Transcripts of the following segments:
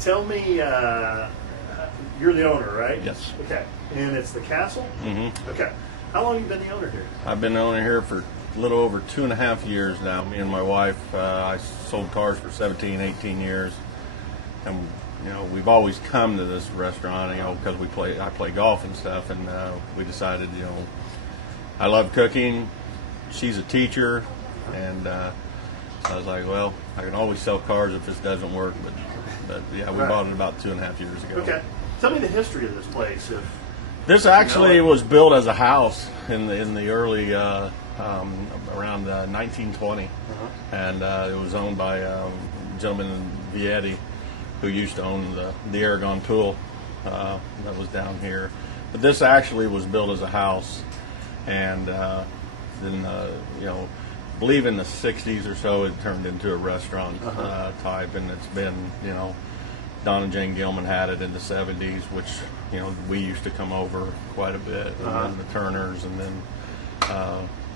Tell me, you're the owner, right? Yes. Okay. And it's the Castle? Mm-hmm. Okay. How long have you been the owner here? I've been the owner here for a little over 2.5 years now. Me and my wife, I sold cars for 17, 18 years. And, we've always come to this restaurant, because I play golf and stuff. And we decided, I love cooking. She's a teacher. And so I was like, well, I can always sell cars if this doesn't work. But yeah, we bought it about 2.5 years ago. Okay. Tell me the history of this place. This actually was built as a house in the early around 1920, and it was owned by a gentleman Vietti, who used to own the Aragon Tool that was down here. But this actually was built as a house, and then I believe in the 60s or so it turned into a restaurant type, and it's been Don and Jane Gilman had it in the 70s, which we used to come over quite a bit, and then the Turners, and then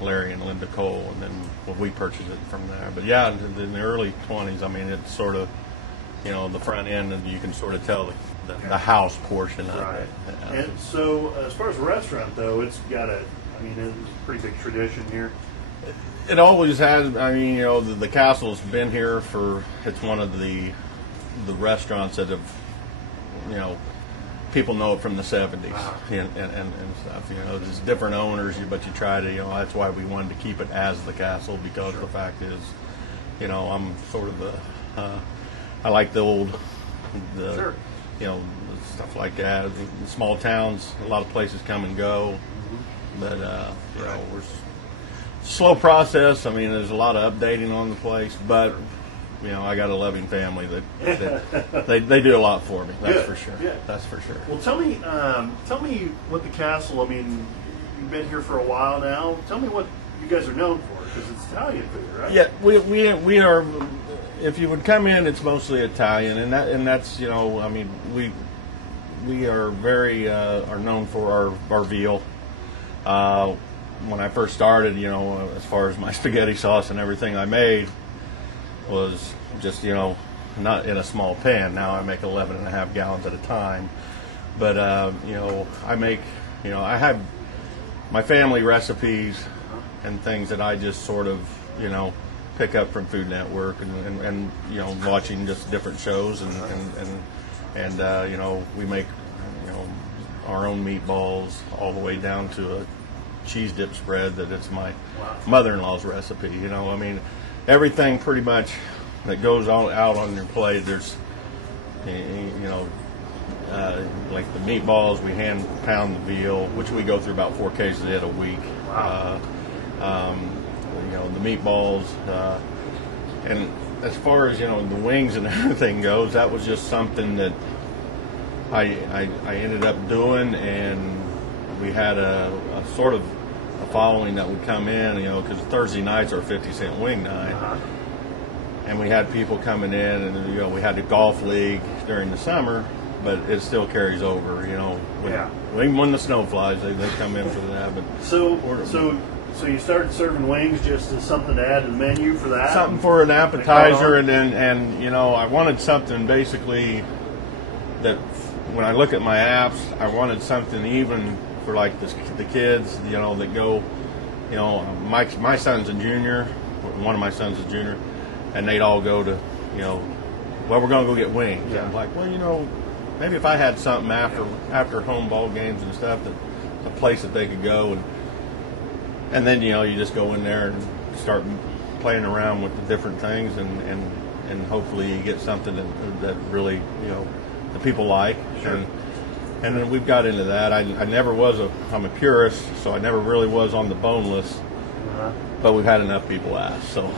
Larry and Linda Cole, and then we purchased it from there. But yeah, in the early 20s, I mean, it's sort of the front end, and you can sort of tell the house portion of it. And so, as far as a restaurant, though, it's got it's a pretty big tradition here. It always has. I mean, the Castle's been here it's one of the restaurants that have, people know it from the 70s and stuff. There's different owners, but you try to, that's why we wanted to keep it as the Castle, because the fact is, I'm sort of I like the old, stuff like that. In small towns, a lot of places come and go, but, we're slow process. I mean, there's a lot of updating on the place, but I got a loving family that they do a lot for me. That's for sure. Yeah. That's for sure. Well, tell me what the Castle. I mean, you've been here for a while now. Tell me what you guys are known for, because it's Italian food, right? Yeah, we are. If you would come in, it's mostly Italian, and that's we are very are known for our veal. When I first started, as far as my spaghetti sauce and everything I made was just, not in a small pan. Now I make 11.5 gallons at a time. But, I make, I have my family recipes and things that I just sort of, pick up from Food Network and watching just different shows and we make, our own meatballs all the way down to a cheese dip spread that it's my mother-in-law's recipe. Everything pretty much that goes out on your plate. There's, like the meatballs, we hand pound the veal, which we go through about 4 cases of it a week. The meatballs, and as far as the wings and everything goes, that was just something that I ended up doing, and we had a sort of a following that would come in, because Thursday nights are 50-cent wing night, and we had people coming in, and we had the golf league during the summer, but it still carries over, even when the snow flies, they come in for that. But so you started serving wings just as something to add to the menu for that? Something for an appetizer, and I wanted something basically that when I look at my apps, I wanted something even for like the kids, that go, my son's a junior, one of my sons is a junior, and they'd all go to, we're going to go get wings. Yeah. I'm like, well, maybe if I had something after home ball games and stuff, a place that they could go, and then, you just go in there and start playing around with the different things, and hopefully you get something that really, the people like. Sure. And then we've got into that. I never was I'm a purist, so I never really was on the boneless. But we've had enough people ask. So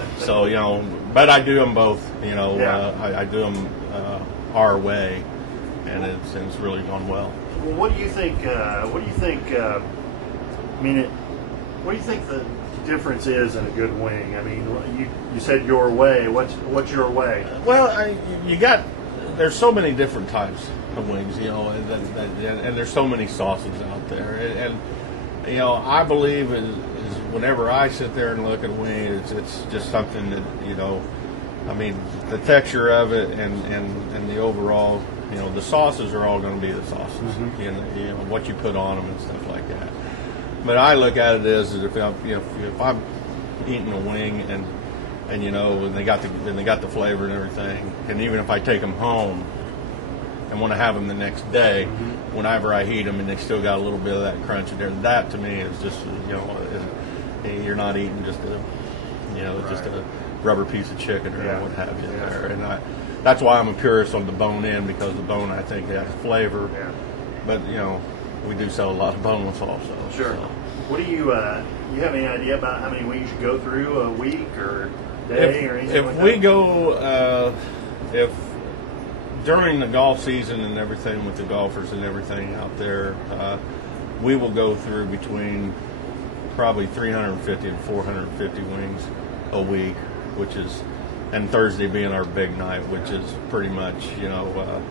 but I do them both. I do them our way, and it's really gone well. Well, what do you think? What do you think the difference is in a good wing? I mean, you said your way. What's your way? Well, there's so many different types of wings, and there's so many sauces out there, and I believe is whenever I sit there and look at a wing, it's just something that I mean, the texture of it and the overall, you know, the sauces are all going to be the sauces, you know, what you put on them and stuff like that. But I look at it as if I'm eating a wing and you know, and they got the flavor and everything, and even if I take them home and want to have them the next day, whenever I heat them and they still got a little bit of that crunch in there, that to me is just, you know, you're not eating just just a rubber piece of chicken or what have you there. And that's why I'm a purist on the bone in, because the bone, I think, has flavor. Yeah. But, you know, we do sell a lot of boneless also. Sure. So. What do you have any idea about how many wings you go through a week or day or anything like that? If we go, if during the golf season and everything with the golfers and everything out there, we will go through between probably 350 and 450 wings a week, which is, and Thursday being our big night, which is pretty much, you know,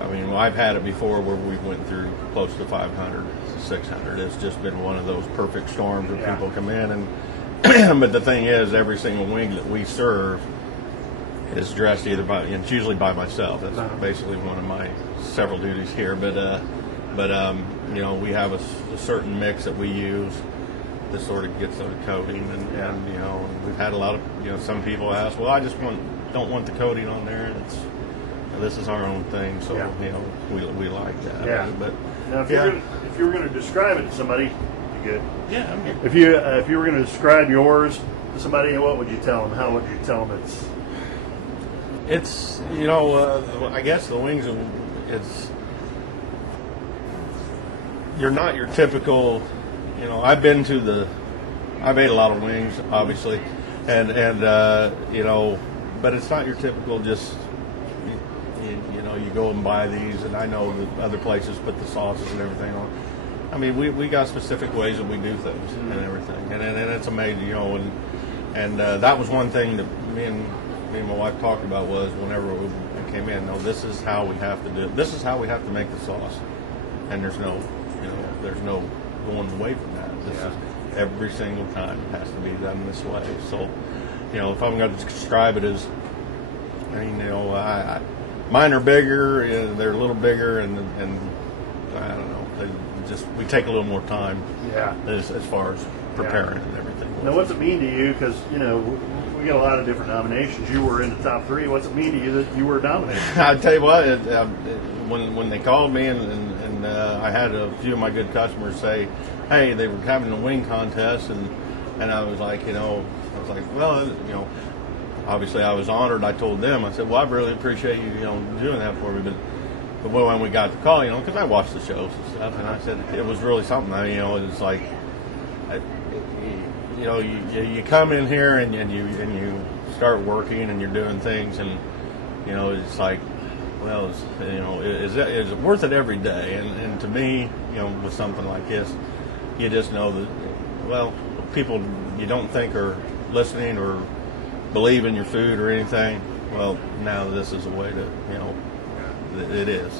I mean, I've had it before where we went through close to 500, 600. It's just been one of those perfect storms where people come in and, but the thing is, every single wing that we serve is dressed either by, and it's usually by myself. That's basically one of my several duties here. But you know, we have a certain mix that we use that sort of gets a coating, and you know, we've had a lot of, you know, some people ask, well, I just don't want the coating on there. This is our own thing, so you know, we like that. Yeah. But now, if you were going to describe it to somebody, you good? Yeah, I'm good. If you were going to describe yours to somebody, what would you tell them? How would you tell them it's you know, I guess the wings, you're not your typical, you know, I've ate a lot of wings, obviously, and you know, but it's not your typical just, you know, you go and buy these, and I know that other places put the sauces and everything on. I mean, we got specific ways that we do things and everything, and it's amazing, you know, and that was one thing that me and my wife talked about, was whenever we came in, no, this is how we have to do it. This is how we have to make the sauce, and there's no going away from that. This is every single time it has to be done this way. So, you know, if I'm going to describe it as, I mean, you know, mine are bigger, they're a little bigger, and I don't know, we take a little more time. As far as preparing and everything. Now, what's it mean to you? Because, you know, we get a lot of different nominations. You were in the top 3. What's it mean to you that you were nominated? I tell you what, when they called me and I had a few of my good customers say, hey, they were having a wing contest, and I was like, well, you know, obviously I was honored. I told them, I said, well, I really appreciate you, you know, doing that for me, but when we got the call, you know, because I watched the shows and stuff, and I said it was really something. I mean, you know, it's like, you know, you come in here and you start working and you're doing things, and you know, it's like, well, you know, is it worth it every day? And to me, you know, with something like this, you just know that, well, people you don't think are listening or believe in your food or anything, well, now this is a way to, you know, it is.